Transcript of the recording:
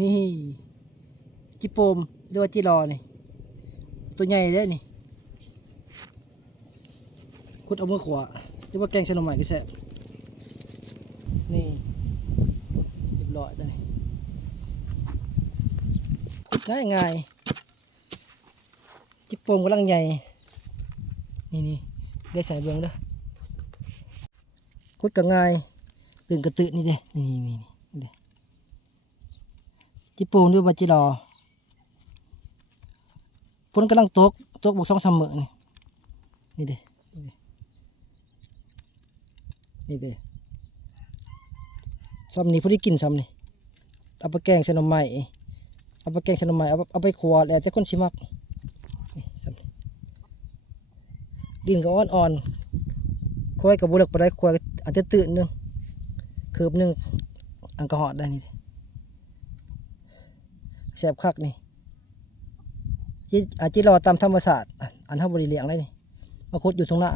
นี่จิโปมหรือว่าจิรอนี่ตัวใหญ่เลยนี่คุดเอามือขวาหรือว่าแกงชะนมใหม่ก็แซ่บนี่เรียบร้อยแล้วนี่คุดง่ายจิโปมกำลังใหญ่นี่ได้ใส่เบื้องเด้อคุดกับง่ายตื่นกระตือนี่เด้นี่เด้จิโปมหรือว่าจิรอฝนกำลังตกบวก2-3 มื้อนี่เด้นี่เด้ซ้ำนี่พอได้กินซ้ำนี่เอาไปแกงใส่หน่อไม้เอาไปขัวแล้วแต่คนชิมักนี่ซ้ำนี่ดินก็อ่อนๆค่อยกับบุเลิกไปได้ค่อยอาจจะตื่นนึงคืบนึงอันกระหอดได้นี่แซ่บคักนี่จิรอตามธรรมศาสตร์อันเท่าบริเลียงเลยนี่มาคุดอยู่ตรงหน้า